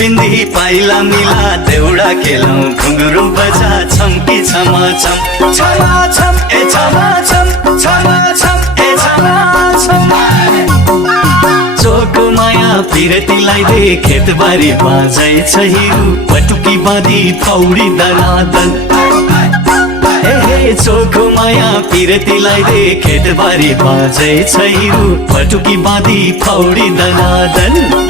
बिन्दी पाइला मिला देउडा खेलौं घुङ्गुरु बजा छम्की छमा छम छमा छम ए छमा छम छमा छम ए छमा छम चोको माया पिरतीलाई दे खेतबारी बाजै छ हिरु पटुकी बाँधी पौडी दनादन चोखो माया पिरतीलाई दे खेतबारी बाजै छ हिरु पटुकी बाँधी पौडी दनादन